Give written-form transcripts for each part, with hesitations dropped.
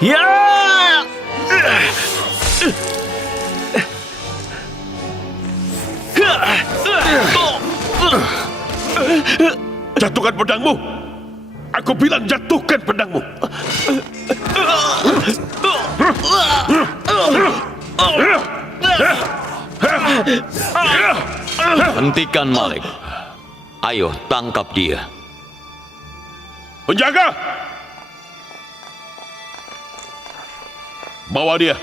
Ya! Jatuhkan pedangmu! Aku bilang jatuhkan pedangmu! Hentikan Malik. Ayo, tangkap dia. Penjaga! Bawa dia.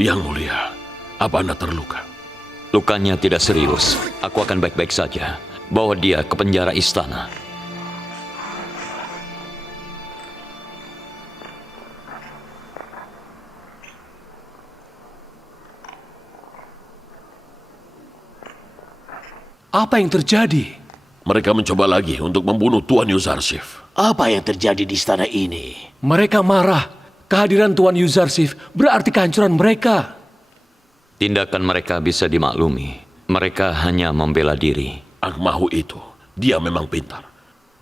Yang mulia, apa Anda terluka? Lukanya tidak serius. Aku akan baik-baik saja. Bawa dia ke penjara istana. Apa yang terjadi? Mereka mencoba lagi untuk membunuh Tuan Yuzarsif. Apa yang terjadi di istana ini? Mereka marah. Kehadiran Tuan Yuzarsif berarti kehancuran mereka. Tindakan mereka bisa dimaklumi. Mereka hanya membela diri. Angmahu itu, dia memang pintar.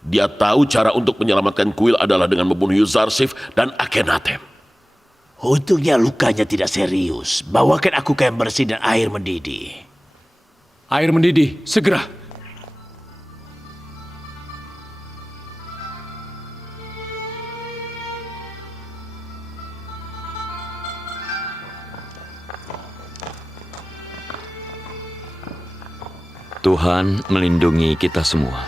Dia tahu cara untuk menyelamatkan kuil adalah dengan membunuh Yuzarsif dan Akhenaten. Untungnya lukanya tidak serius. Bawakan aku kain bersih dan air mendidih. Air mendidih, segera. Tuhan melindungi kita semua.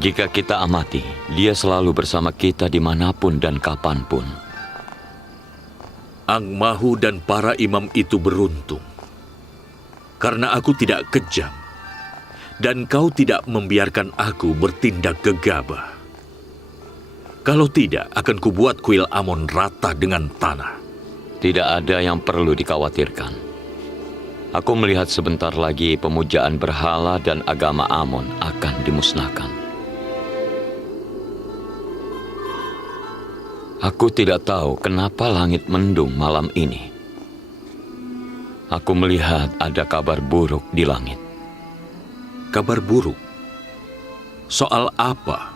Jika kita amati, Dia selalu bersama kita dimanapun dan kapanpun. Angmahu dan para imam itu beruntung. Karena aku tidak kejam, dan kau tidak membiarkan aku bertindak gegabah. Kalau tidak, akan kubuat kuil Amon rata dengan tanah. Tidak ada yang perlu dikhawatirkan. Aku melihat sebentar lagi pemujaan berhala dan agama Amon akan dimusnahkan. Aku tidak tahu kenapa langit mendung malam ini. Aku melihat ada kabar buruk di langit. Kabar buruk? Soal apa?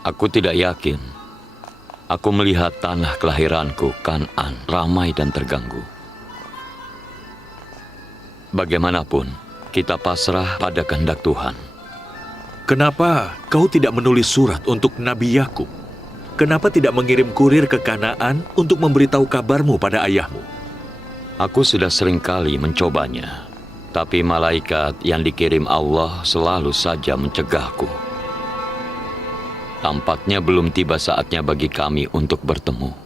Aku tidak yakin. Aku melihat tanah kelahiranku, Kan'an, ramai dan terganggu. Bagaimanapun, kita pasrah pada kehendak Tuhan. Kenapa kau tidak menulis surat untuk Nabi Yakub? Kenapa tidak mengirim kurir ke Kanaan untuk memberitahu kabarmu pada ayahmu? Aku sudah sering kali mencobanya, tapi malaikat yang dikirim Allah selalu saja mencegahku. Tampaknya belum tiba saatnya bagi kami untuk bertemu.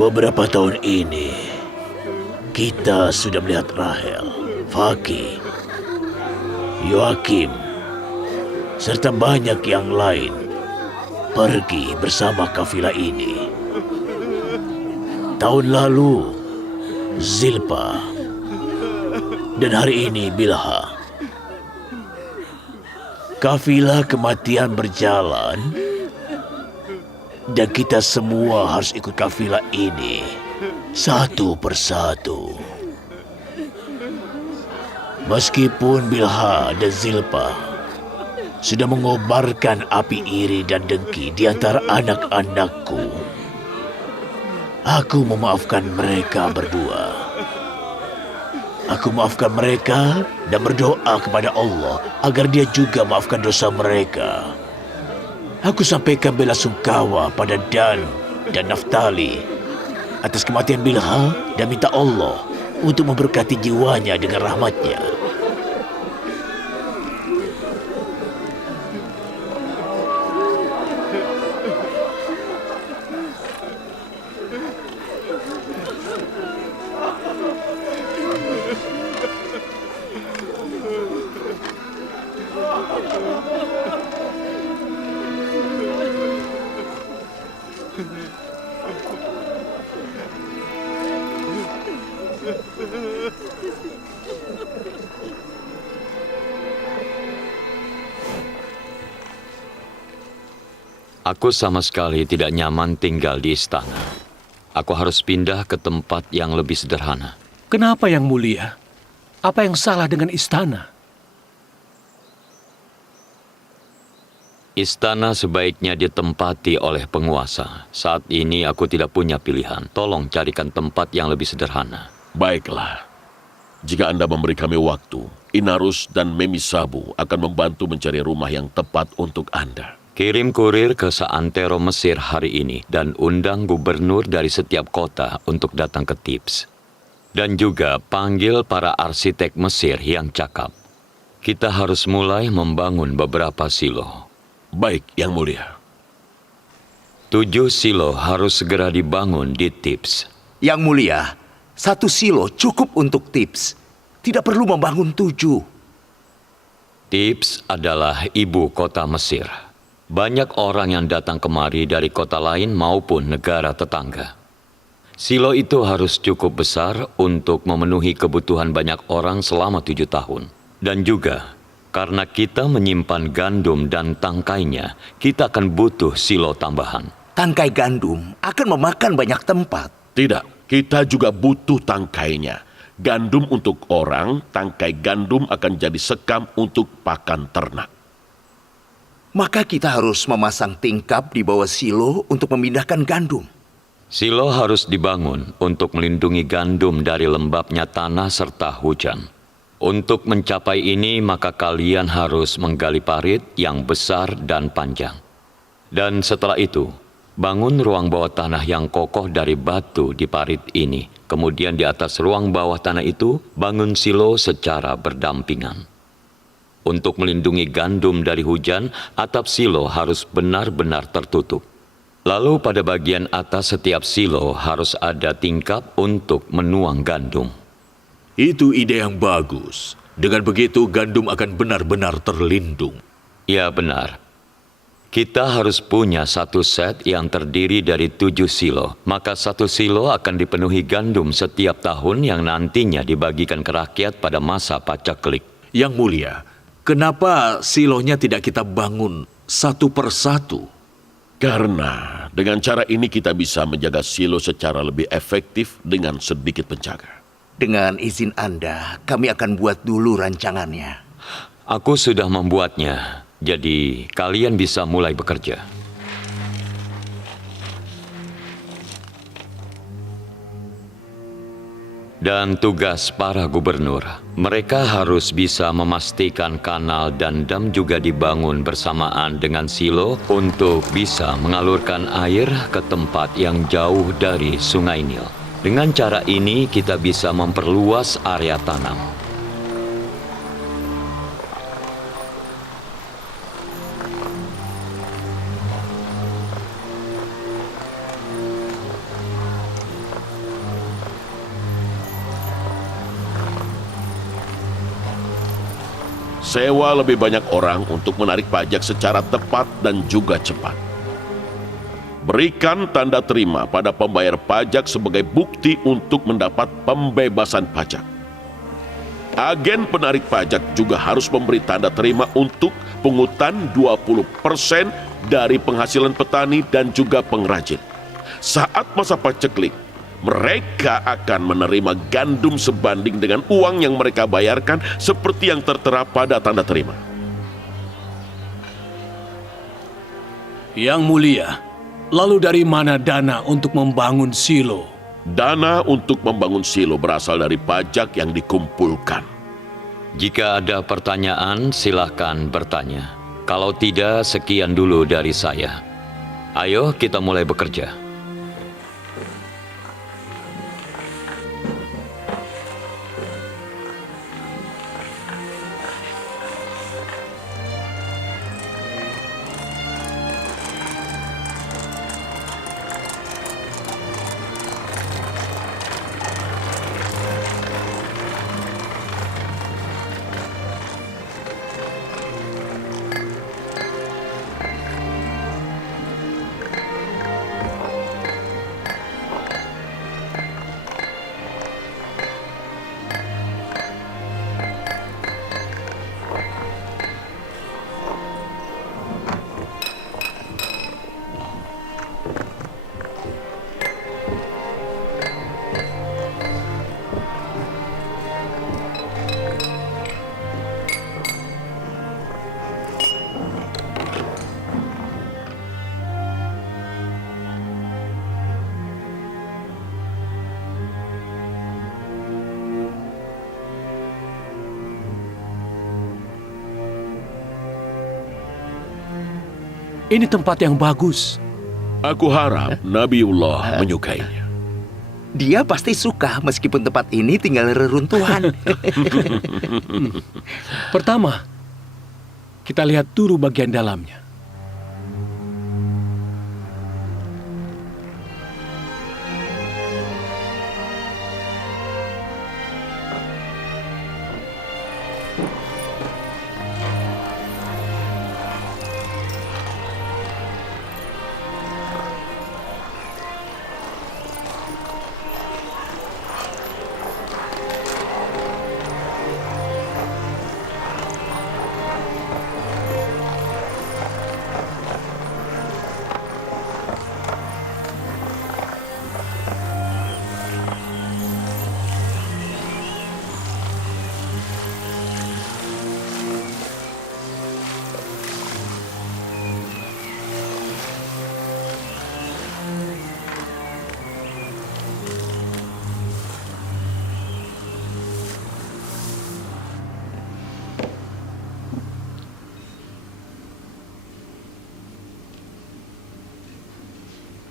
Beberapa tahun ini, kita sudah melihat Rahel, Fakih, Yoakim, serta banyak yang lain pergi bersama kafilah ini. Tahun lalu, Zilpa, dan hari ini Bilha. Kafilah kematian berjalan, dan kita semua harus ikut kafilah ini satu persatu. Meskipun Bilha dan Zilpa sudah mengobarkan api iri dan dengki di antara anak-anakku, aku memaafkan mereka berdua. Aku maafkan mereka dan berdoa kepada Allah agar Dia juga maafkan dosa mereka. Aku sampaikan bela sungkawa pada Dan dan Naftali atas kematian Bilha dan minta Allah untuk memberkati jiwanya dengan rahmatnya. Aku sama sekali tidak nyaman tinggal di istana. Aku harus pindah ke tempat yang lebih sederhana. Kenapa Yang Mulia? Apa yang salah dengan istana? Istana sebaiknya ditempati oleh penguasa. Saat ini aku tidak punya pilihan. Tolong carikan tempat yang lebih sederhana. Baiklah. Jika Anda memberi kami waktu, Inarus dan Memisabu akan membantu mencari rumah yang tepat untuk Anda. Kirim kurir ke seantero Mesir hari ini dan undang gubernur dari setiap kota untuk datang ke Thebes. Dan juga panggil para arsitek Mesir yang cakap. Kita harus mulai membangun beberapa silo. Baik, Yang Mulia. 7 silo harus segera dibangun di Thebes. Yang Mulia, 1 silo cukup untuk Thebes. Tidak perlu membangun 7. Thebes adalah ibu kota Mesir. Banyak orang yang datang kemari dari kota lain maupun negara tetangga. Silo itu harus cukup besar untuk memenuhi kebutuhan banyak orang selama 7 tahun. Dan juga, karena kita menyimpan gandum dan tangkainya, kita akan butuh silo tambahan. Tangkai gandum akan memakan banyak tempat. Tidak, kita juga butuh tangkainya. Gandum untuk orang, tangkai gandum akan jadi sekam untuk pakan ternak. Maka kita harus memasang tingkap di bawah silo untuk memindahkan gandum. Silo harus dibangun untuk melindungi gandum dari lembabnya tanah serta hujan. Untuk mencapai ini, maka kalian harus menggali parit yang besar dan panjang. Dan setelah itu, bangun ruang bawah tanah yang kokoh dari batu di parit ini. Kemudian di atas ruang bawah tanah itu, bangun silo secara berdampingan. Untuk melindungi gandum dari hujan, atap silo harus benar-benar tertutup. Lalu pada bagian atas setiap silo harus ada tingkap untuk menuang gandum. Itu ide yang bagus. Dengan begitu gandum akan benar-benar terlindung. Ya benar. Kita harus punya 1 set yang terdiri dari 7 silo. Maka 1 silo akan dipenuhi gandum setiap tahun yang nantinya dibagikan ke rakyat pada masa pacaklik. Yang Mulia, kenapa silonya tidak kita bangun satu persatu? Karena dengan cara ini kita bisa menjaga silo secara lebih efektif dengan sedikit penjaga. Dengan izin Anda, kami akan buat dulu rancangannya. Aku sudah membuatnya, jadi kalian bisa mulai bekerja. Dan tugas para gubernur, mereka harus bisa memastikan kanal dan dam juga dibangun bersamaan dengan silo untuk bisa mengalurkan air ke tempat yang jauh dari Sungai Nil. Dengan cara ini kita bisa memperluas area tanam. Sewa lebih banyak orang untuk menarik pajak secara tepat dan juga cepat. Berikan tanda terima pada pembayar pajak sebagai bukti untuk mendapat pembebasan pajak. Agen penarik pajak juga harus memberi tanda terima untuk pungutan 20% dari penghasilan petani dan juga pengrajin. Saat masa paceklik, mereka akan menerima gandum sebanding dengan uang yang mereka bayarkan seperti yang tertera pada tanda terima. Yang Mulia, lalu dari mana dana untuk membangun silo? Dana untuk membangun silo berasal dari pajak yang dikumpulkan. Jika ada pertanyaan, silahkan bertanya. Kalau tidak, sekian dulu dari saya. Ayo kita mulai bekerja. Ini tempat yang bagus. Aku harap Nabiullah menyukainya. Dia pasti suka meskipun tempat ini tinggal reruntuhan. Pertama, kita lihat dulu bagian dalamnya.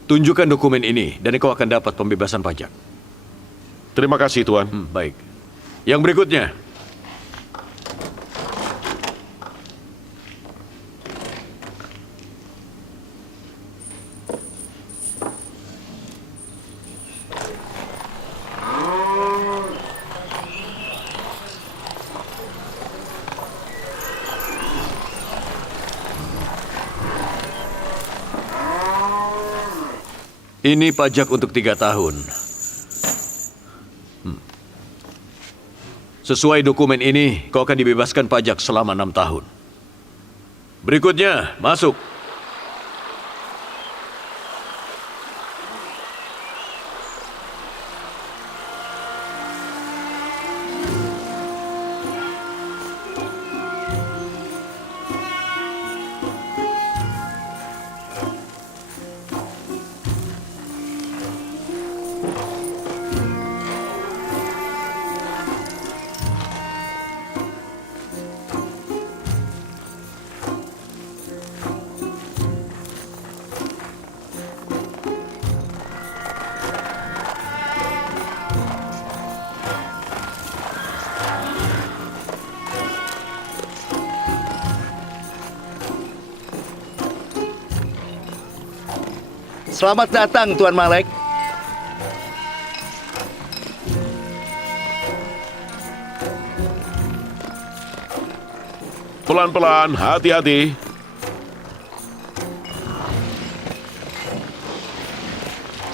Tunjukkan dokumen ini dan kau akan dapat pembebasan pajak. Terima kasih, Tuan. Baik. Yang berikutnya. Ini pajak untuk 3 tahun. Sesuai dokumen ini, kau akan dibebaskan pajak selama 6 tahun. Berikutnya, masuk. Selamat datang, Tuan Malek. Pelan-pelan, hati-hati.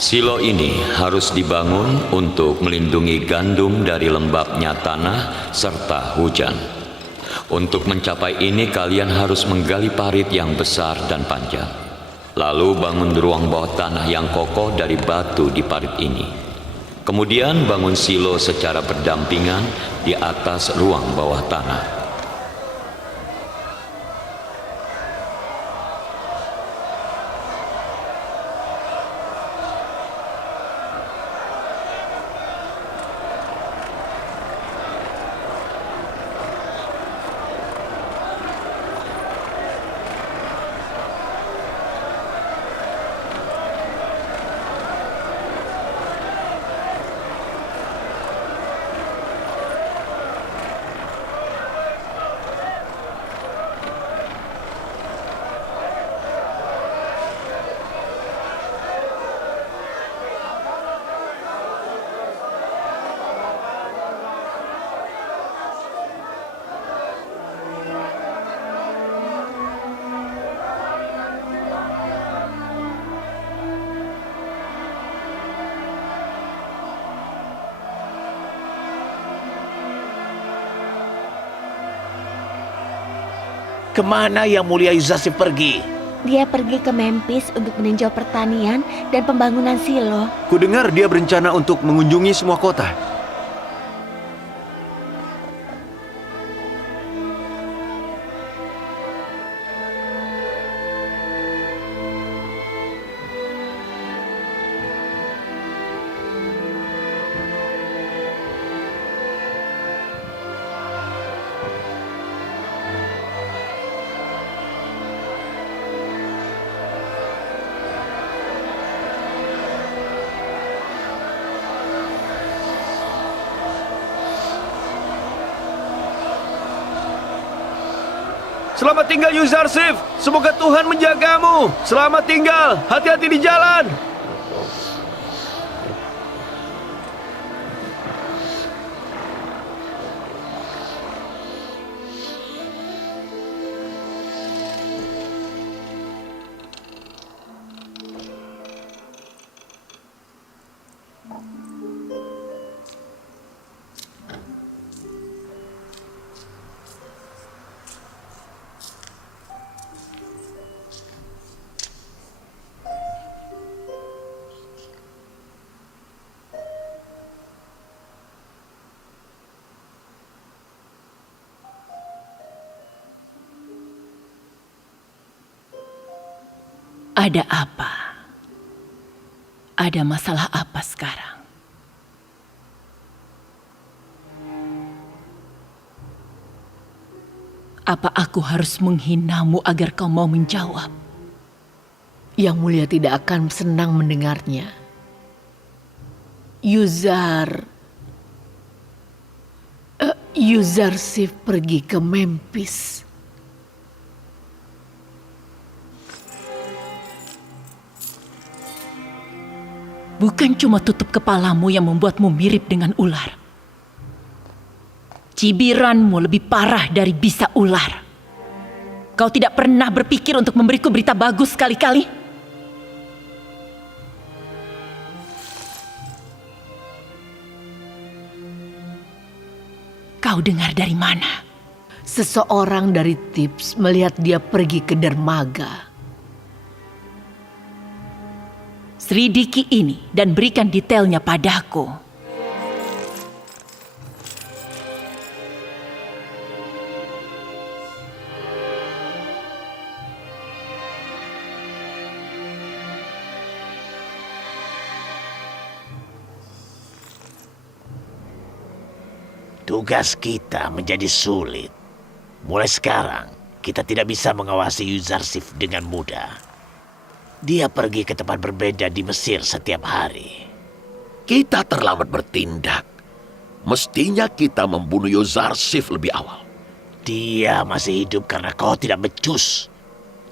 Silo ini harus dibangun untuk melindungi gandum dari lembabnya tanah serta hujan. Untuk mencapai ini kalian harus menggali parit yang besar dan panjang. Lalu bangun ruang bawah tanah yang kokoh dari batu di parit ini. Kemudian bangun silo secara berdampingan di atas ruang bawah tanah. Kemana Yang Mulia Yuzarsif pergi? Dia pergi ke Memphis untuk meninjau pertanian dan pembangunan silo. Kudengar dia berencana untuk mengunjungi semua kota. Selamat tinggal Yuzarsif. Semoga Tuhan menjagamu. Selamat tinggal. Hati-hati di jalan. Ada apa? Ada masalah apa sekarang? Apa aku harus menghinamu agar kau mau menjawab? Yang Mulia tidak akan senang mendengarnya. Yuzarsif pergi ke Memphis. Bukan cuma tutup kepalamu yang membuatmu mirip dengan ular. Cibiranmu lebih parah dari bisa ular. Kau tidak pernah berpikir untuk memberiku berita bagus sekali-kali? Kau dengar dari mana? Seseorang dari Tips melihat dia pergi ke dermaga. Selidiki ini dan berikan detailnya padaku. Tugas kita menjadi sulit. Mulai sekarang, kita tidak bisa mengawasi Yuzarsif dengan mudah. Dia pergi ke tempat berbeda di Mesir setiap hari. Kita terlambat bertindak. Mestinya kita membunuh Yuzarsif lebih awal. Dia masih hidup karena kau tidak becus.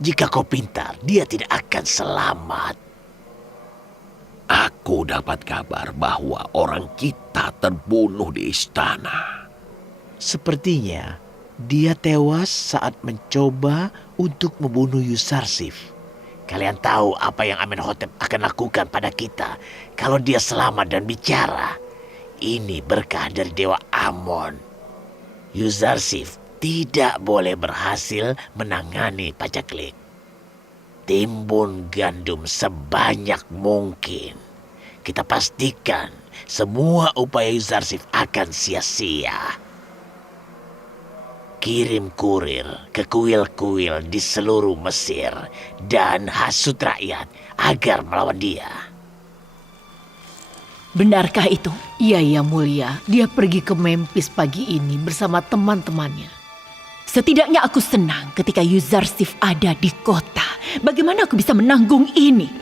Jika kau pintar, dia tidak akan selamat. Aku dapat kabar bahwa orang kita terbunuh di istana. Sepertinya dia tewas saat mencoba untuk membunuh Yuzarsif. Kalian tahu apa yang Amenhotep akan lakukan pada kita kalau dia selamat dan bicara. Ini berkah dari Dewa Amon. Yuzarsif tidak boleh berhasil menangani pacaklik. Timbun gandum sebanyak mungkin. Kita pastikan semua upaya Yuzarsif akan sia-sia. Kirim kurir ke kuil-kuil di seluruh Mesir dan hasut rakyat agar melawan dia. Benarkah itu? Iya, Yang Mulia. Dia pergi ke Memphis pagi ini bersama teman-temannya. Setidaknya aku senang ketika Yuzarsif ada di kota. Bagaimana aku bisa menanggung ini?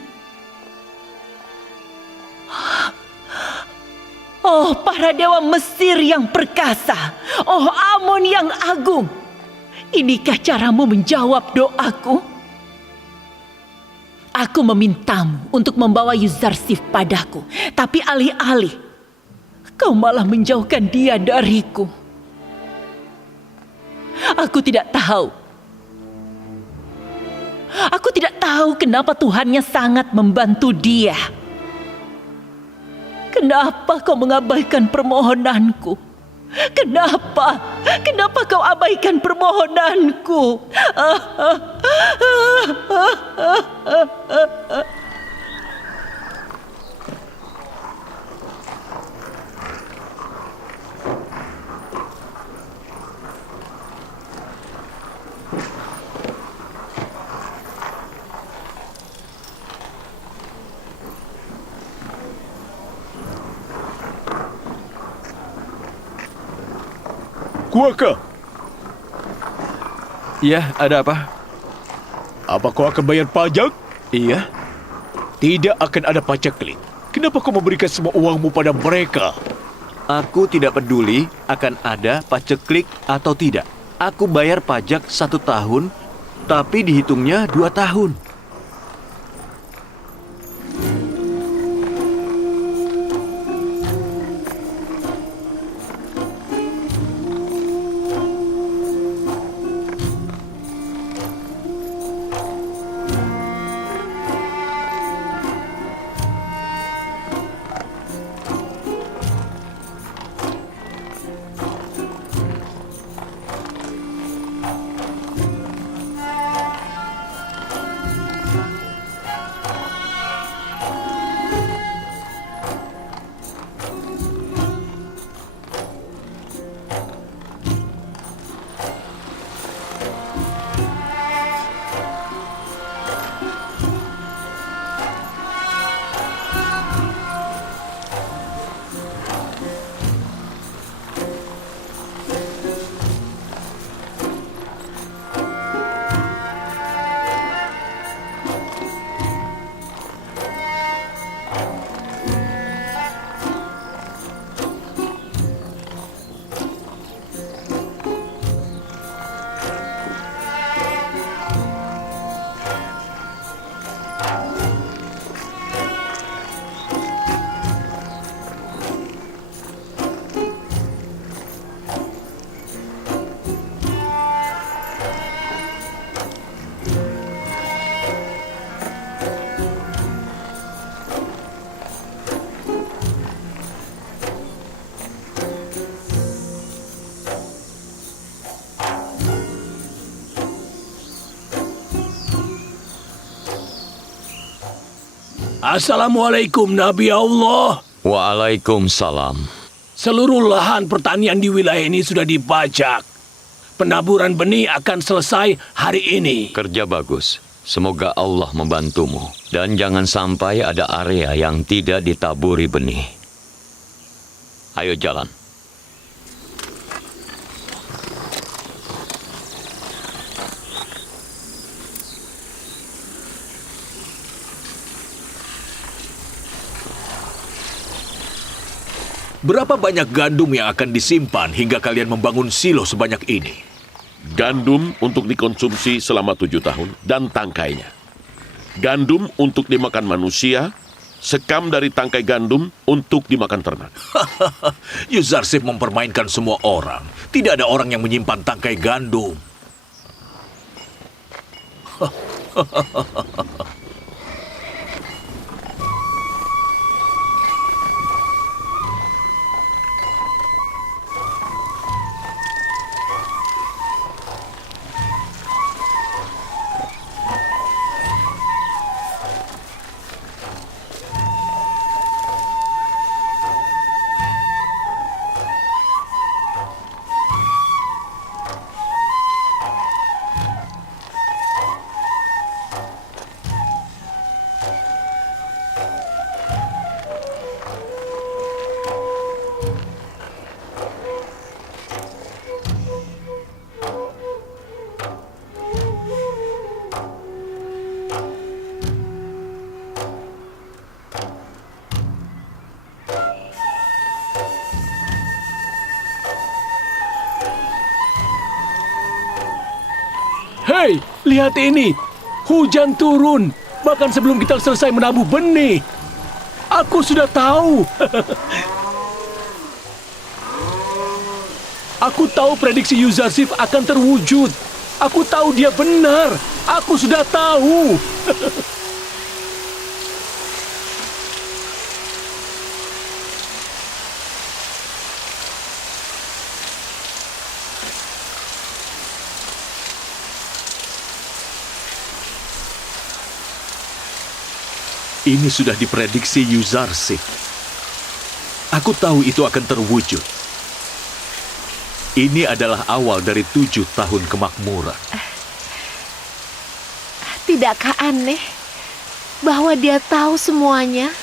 Oh, para dewa Mesir yang perkasa. Oh, Amon yang agung. Inikah caramu menjawab doaku? Aku memintamu untuk membawa Yuzarsif padaku. Tapi alih-alih, kau malah menjauhkan dia dariku. Aku tidak tahu. Aku tidak tahu kenapa Tuhannya sangat membantu dia. Kenapa kau mengabaikan permohonanku? Kenapa? Kenapa kau abaikan permohonanku? Kuaka, Ya, ada apa? apa kau akan bayar pajak? Iya. Tidak akan ada paceklik. Kenapa kau memberikan semua uangmu pada mereka? Aku tidak peduli akan ada paceklik atau tidak. Aku bayar pajak 1 tahun, tapi dihitungnya 2 tahun. Assalamualaikum Nabi Allah. Waalaikumsalam. Seluruh lahan pertanian di wilayah ini sudah dibajak. Penaburan benih akan selesai hari ini. Kerja bagus. Semoga Allah membantumu. Dan jangan sampai ada area yang tidak ditaburi benih. Ayo jalan. Berapa banyak gandum yang akan disimpan hingga kalian membangun silo sebanyak ini? Gandum untuk dikonsumsi selama 7 tahun dan tangkainya. Gandum untuk dimakan manusia, sekam dari tangkai gandum untuk dimakan ternak. Yuzarsif mempermainkan semua orang. Tidak ada orang yang menyimpan tangkai gandum. Hei, lihat ini. Hujan turun. Bahkan sebelum kita selesai menabuh benih. Aku sudah tahu. Aku tahu prediksi Yuzarsif akan terwujud. Aku tahu dia benar. Aku sudah tahu. Ini sudah diprediksi Yuzarsif. Aku tahu itu akan terwujud. Ini adalah awal dari 7 tahun kemakmuran. Tidakkah aneh bahwa dia tahu semuanya?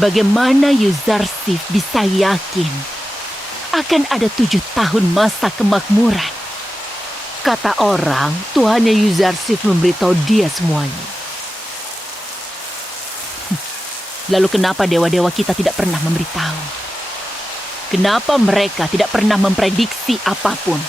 Bagaimana Yuzarsif bisa yakin akan ada 7 tahun masa kemakmuran? Kata orang, Tuhannya Yuzarsif memberitahu dia semuanya. Lalu kenapa dewa-dewa kita tidak pernah memberitahu? Kenapa mereka tidak pernah memprediksi apapun?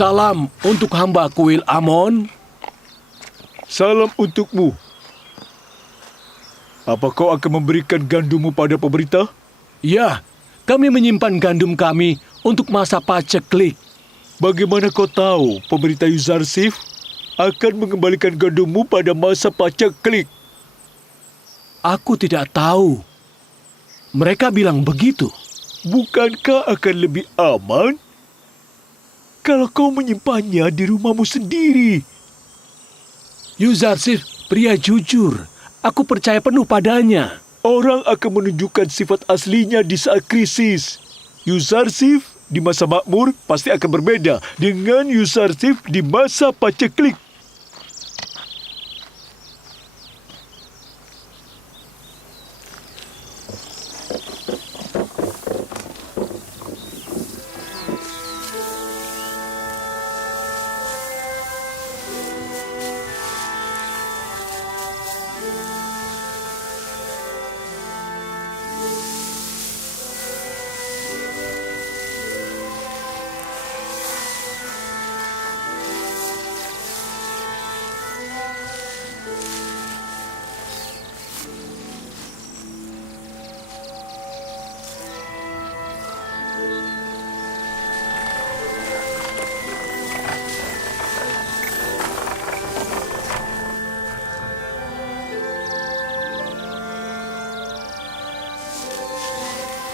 Salam untuk hamba Kuil Amon. Salam untukmu. Apa kau akan memberikan gandummu pada pemerintah? Ya, kami menyimpan gandum kami untuk masa paceklik. Bagaimana kau tahu pemerintah Yuzarsif akan mengembalikan gandummu pada masa paceklik? Aku tidak tahu. Mereka bilang begitu. Bukankah akan lebih aman kalau kau menyimpannya di rumahmu sendiri? Yuzarsif, pria jujur. Aku percaya penuh padanya. Orang akan menunjukkan sifat aslinya di saat krisis. Yuzarsif di masa makmur pasti akan berbeda dengan Yuzarsif di masa paceklik.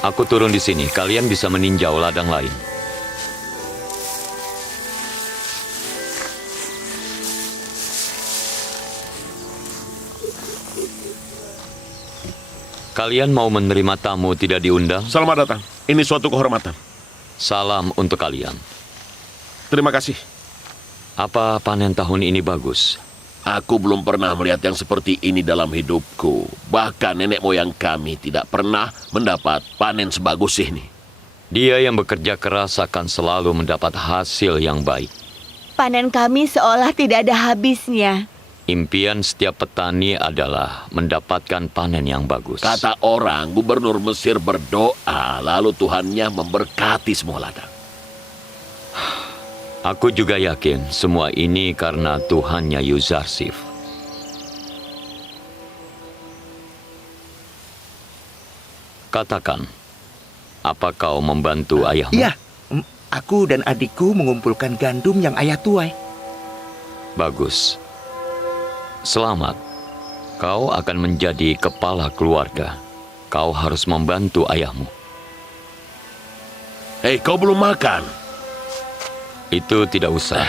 Aku turun di sini, kalian bisa meninjau ladang lain. Kalian mau menerima tamu tidak diundang? Selamat datang. Ini suatu kehormatan. Salam untuk kalian. Terima kasih. Apa panen tahun ini bagus? Aku belum pernah melihat yang seperti ini dalam hidupku. Bahkan nenek moyang kami tidak pernah mendapat panen sebagus ini. Dia yang bekerja keras akan selalu mendapat hasil yang baik. Panen kami seolah tidak ada habisnya. Impian setiap petani adalah mendapatkan panen yang bagus. Kata orang, gubernur Mesir berdoa, lalu Tuhannya memberkati semua ladang. Aku juga yakin semua ini karena Tuhannya Yuzarsif. Katakan, apa kau membantu ayahmu? Iya, aku dan adikku mengumpulkan gandum yang ayah tuai. Bagus. Selamat. Kau akan menjadi kepala keluarga. Kau harus membantu ayahmu. Hei, kau belum makan. Itu tidak usah.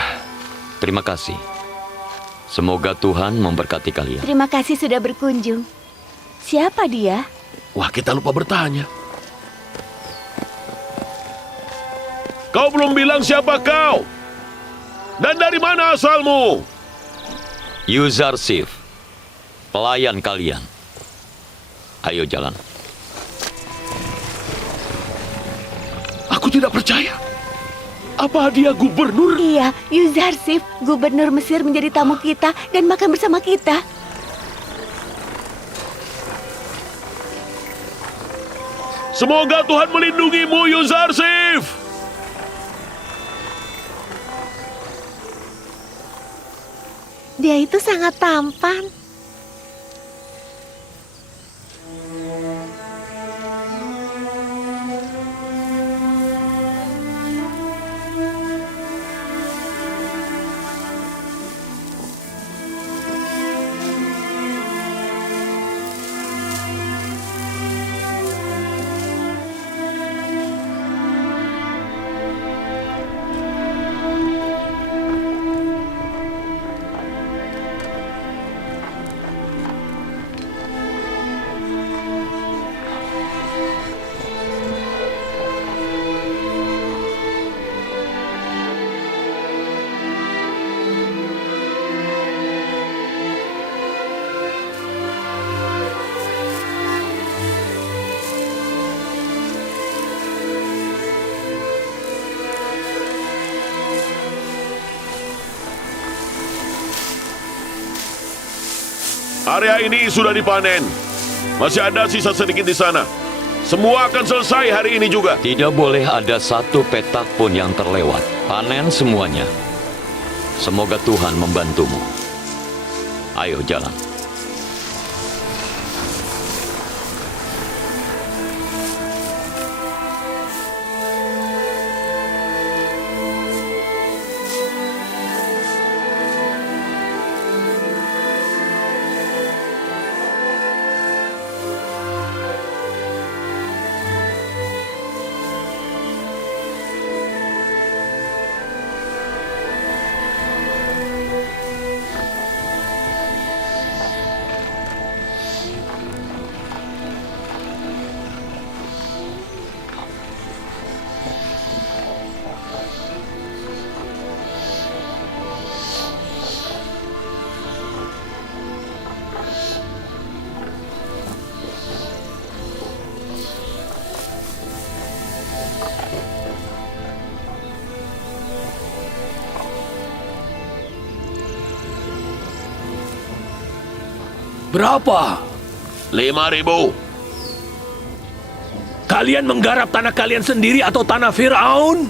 Terima kasih. Semoga Tuhan memberkati kalian. Terima kasih sudah berkunjung. Siapa dia? Wah, kita lupa bertanya. Kau belum bilang siapa kau? Dan dari mana asalmu? Yuzarsif, pelayan kalian. Ayo jalan. Aku tidak percaya. Apa dia gubernur? Iya, Yuzarsif, gubernur Mesir menjadi tamu kita dan makan bersama kita. Semoga Tuhan melindungimu, Yuzarsif. Dia itu sangat tampan. Area ini sudah dipanen. Masih ada sisa sedikit di sana. Semua akan selesai hari ini juga. Tidak boleh ada satu petak pun yang terlewat. Panen semuanya. Semoga Tuhan membantumu. Ayo jalan. Berapa? 5.000. Kalian menggarap tanah kalian sendiri atau tanah Firaun?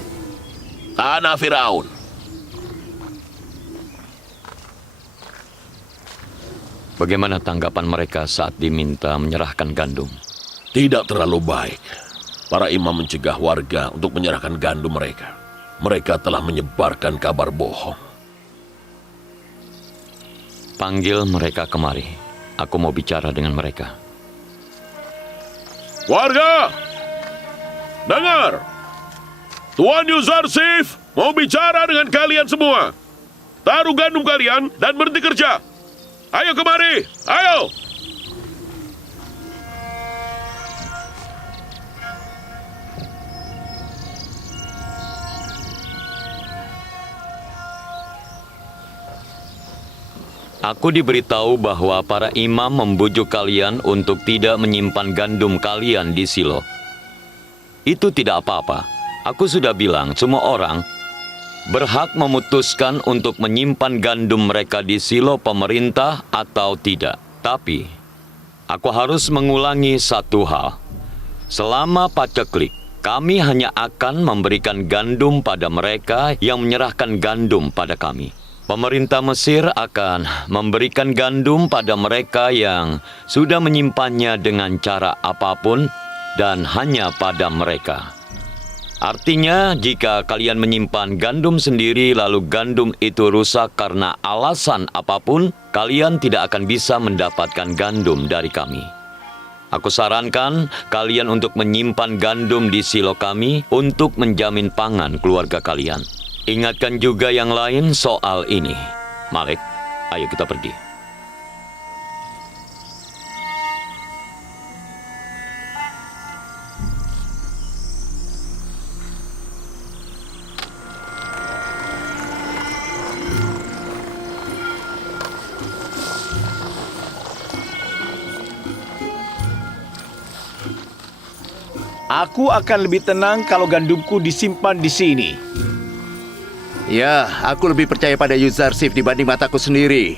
Tanah Firaun. Bagaimana tanggapan mereka saat diminta menyerahkan gandum? Tidak terlalu baik. Para imam mencegah warga untuk menyerahkan gandum mereka. Mereka telah menyebarkan kabar bohong. Panggil mereka kemari. Aku mau bicara dengan mereka. Warga, Dengar! Tuan Yuzarsif mau bicara dengan kalian semua. Taruh gandum kalian dan berhenti kerja. Ayo kemari, ayo! Aku diberitahu bahwa para imam membujuk kalian untuk tidak menyimpan gandum kalian di Silo. Itu tidak apa-apa. Aku sudah bilang semua orang berhak memutuskan untuk menyimpan gandum mereka di Silo pemerintah atau tidak. Tapi, aku harus mengulangi satu hal. Selama paceklik, kami hanya akan memberikan gandum pada mereka yang menyerahkan gandum pada kami. Pemerintah Mesir akan memberikan gandum pada mereka yang sudah menyimpannya dengan cara apapun dan hanya pada mereka. Artinya, jika kalian menyimpan gandum sendiri lalu gandum itu rusak karena alasan apapun, kalian tidak akan bisa mendapatkan gandum dari kami. Aku sarankan kalian untuk menyimpan gandum di silo kami untuk menjamin pangan keluarga kalian. Ingatkan juga yang lain soal ini. Malik, ayo kita pergi. Aku akan lebih tenang kalau gandumku disimpan di sini. Ya, aku lebih percaya pada Yuzarsif dibanding mataku sendiri.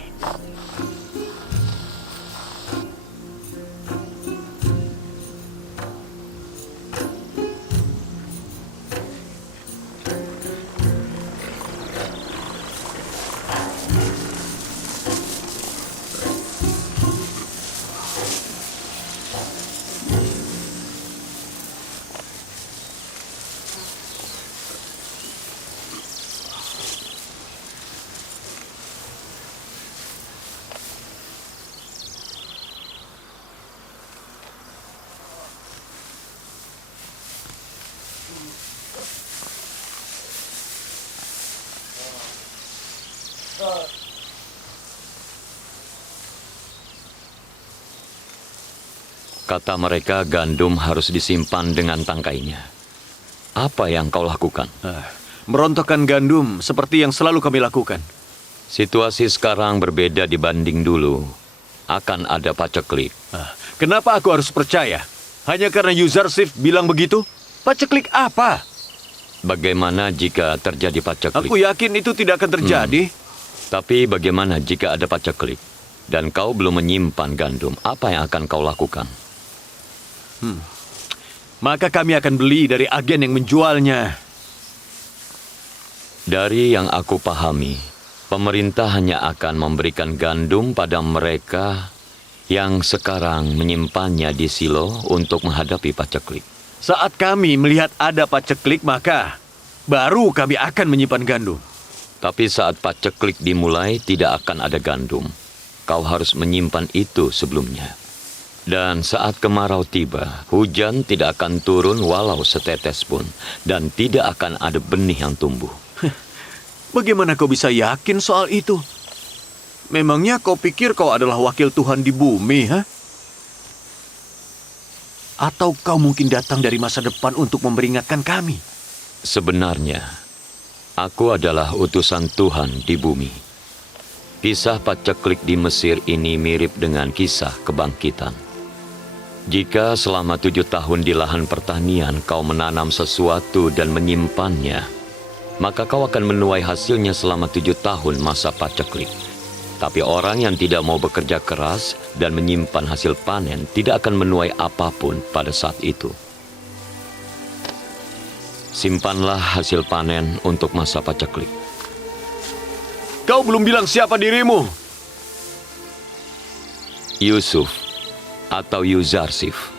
Kata mereka gandum harus disimpan dengan tangkainya. Apa yang kau lakukan? Merontokkan gandum seperti yang selalu kami lakukan. Situasi sekarang berbeda dibanding dulu. Akan ada paceklik. Kenapa aku harus percaya? Hanya karena Yuzarsif bilang begitu? Paceklik apa? Bagaimana jika terjadi paceklik? Aku yakin itu tidak akan terjadi. Tapi bagaimana jika ada paceklik dan kau belum menyimpan gandum? Apa yang akan kau lakukan? Maka kami akan beli dari agen yang menjualnya. Dari yang aku pahami, pemerintah hanya akan memberikan gandum pada mereka yang sekarang menyimpannya di silo untuk menghadapi paceklik. Saat kami melihat ada paceklik, maka baru kami akan menyimpan gandum. Tapi saat paceklik dimulai, tidak akan ada gandum. Kau harus menyimpan itu sebelumnya. Dan saat kemarau tiba, hujan tidak akan turun walau setetes pun. Dan tidak akan ada benih yang tumbuh. Bagaimana kau bisa yakin soal itu? Memangnya kau pikir kau adalah wakil Tuhan di bumi, ha? Atau kau mungkin datang dari masa depan untuk memperingatkan kami? Sebenarnya, aku adalah utusan Tuhan di bumi. Kisah paceklik di Mesir ini mirip dengan kisah kebangkitan. Jika selama 7 tahun di lahan pertanian kau menanam sesuatu dan menyimpannya, maka kau akan menuai hasilnya selama 7 tahun masa paceklik. Tapi orang yang tidak mau bekerja keras dan menyimpan hasil panen tidak akan menuai apapun pada saat itu. Simpanlah hasil panen untuk masa paceklik. Kau belum bilang siapa dirimu. Yusuf atau Yuzarsif.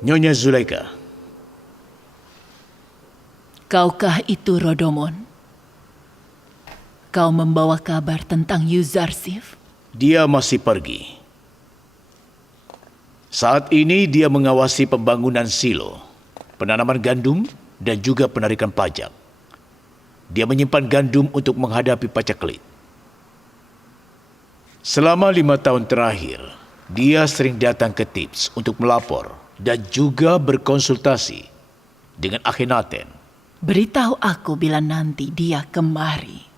Nyonya Zulaika. Kaukah itu Rodomon? Kau membawa kabar tentang Yuzarsif? Dia masih pergi. Saat ini dia mengawasi pembangunan silo, penanaman gandum, dan juga penarikan pajak. Dia menyimpan gandum untuk menghadapi pacaklik. Selama 5 tahun terakhir, dia sering datang ke Tips untuk melapor dan juga berkonsultasi dengan Akhenaten. Beritahu aku bila nanti dia kemari.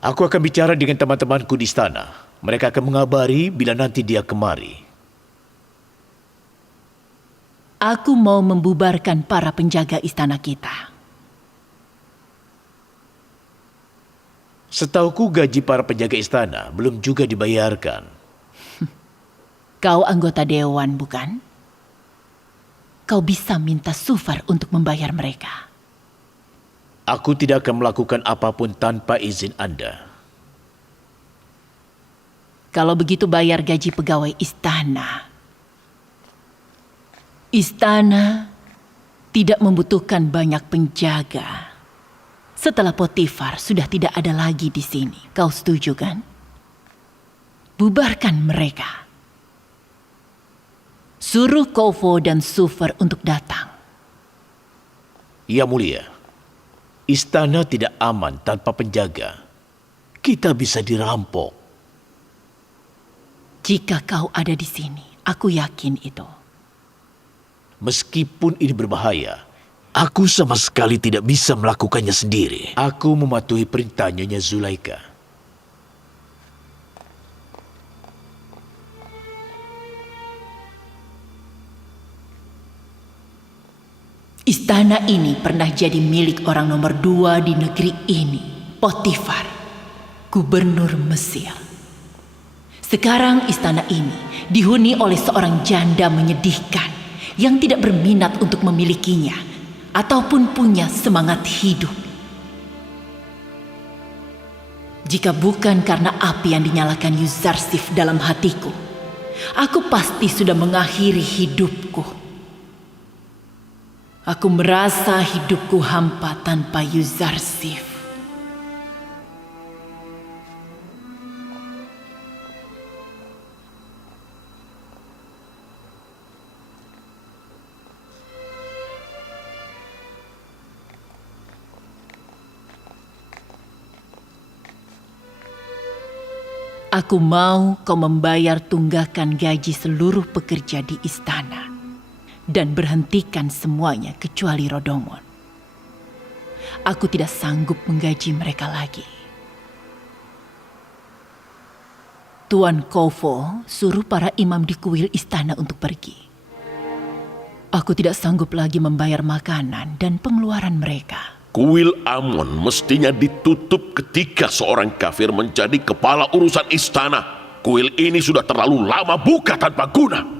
Aku akan bicara dengan teman-temanku di istana. Mereka akan mengabari bila nanti dia kemari. Aku mau membubarkan para penjaga istana kita. Setauku gaji para penjaga istana belum juga dibayarkan. Kau anggota dewan, bukan? Kau bisa minta Sufar untuk membayar mereka. Aku tidak akan melakukan apapun tanpa izin Anda. Kalau begitu bayar gaji pegawai istana. Istana tidak membutuhkan banyak penjaga. Setelah Potifar sudah tidak ada lagi di sini. Kau setuju kan? Bubarkan mereka. Suruh Kovo dan Sufar untuk datang. Ya mulia, istana tidak aman tanpa penjaga. Kita bisa dirampok. Jika kau ada di sini, aku yakin itu. Meskipun ini berbahaya, aku sama sekali tidak bisa melakukannya sendiri. Aku mematuhi perintah Nyonya Zulaika. Istana ini pernah jadi milik orang nomor 2 di negeri ini, Potifar, gubernur Mesir. Sekarang istana ini dihuni oleh seorang janda menyedihkan yang tidak berminat untuk memilikinya ataupun punya semangat hidup. Jika bukan karena api yang dinyalakan Yuzarsif dalam hatiku, aku pasti sudah mengakhiri hidupku. Aku merasa hidupku hampa tanpa Yuzarsif. Aku mau kau membayar tunggakan gaji seluruh pekerja di istana dan berhentikan semuanya kecuali Rodomon. Aku tidak sanggup menggaji mereka lagi. Tuan Kovo suruh para imam di kuil istana untuk pergi. Aku tidak sanggup lagi membayar makanan dan pengeluaran mereka. Kuil Amon mestinya ditutup ketika seorang kafir menjadi kepala urusan istana. Kuil ini sudah terlalu lama buka tanpa guna.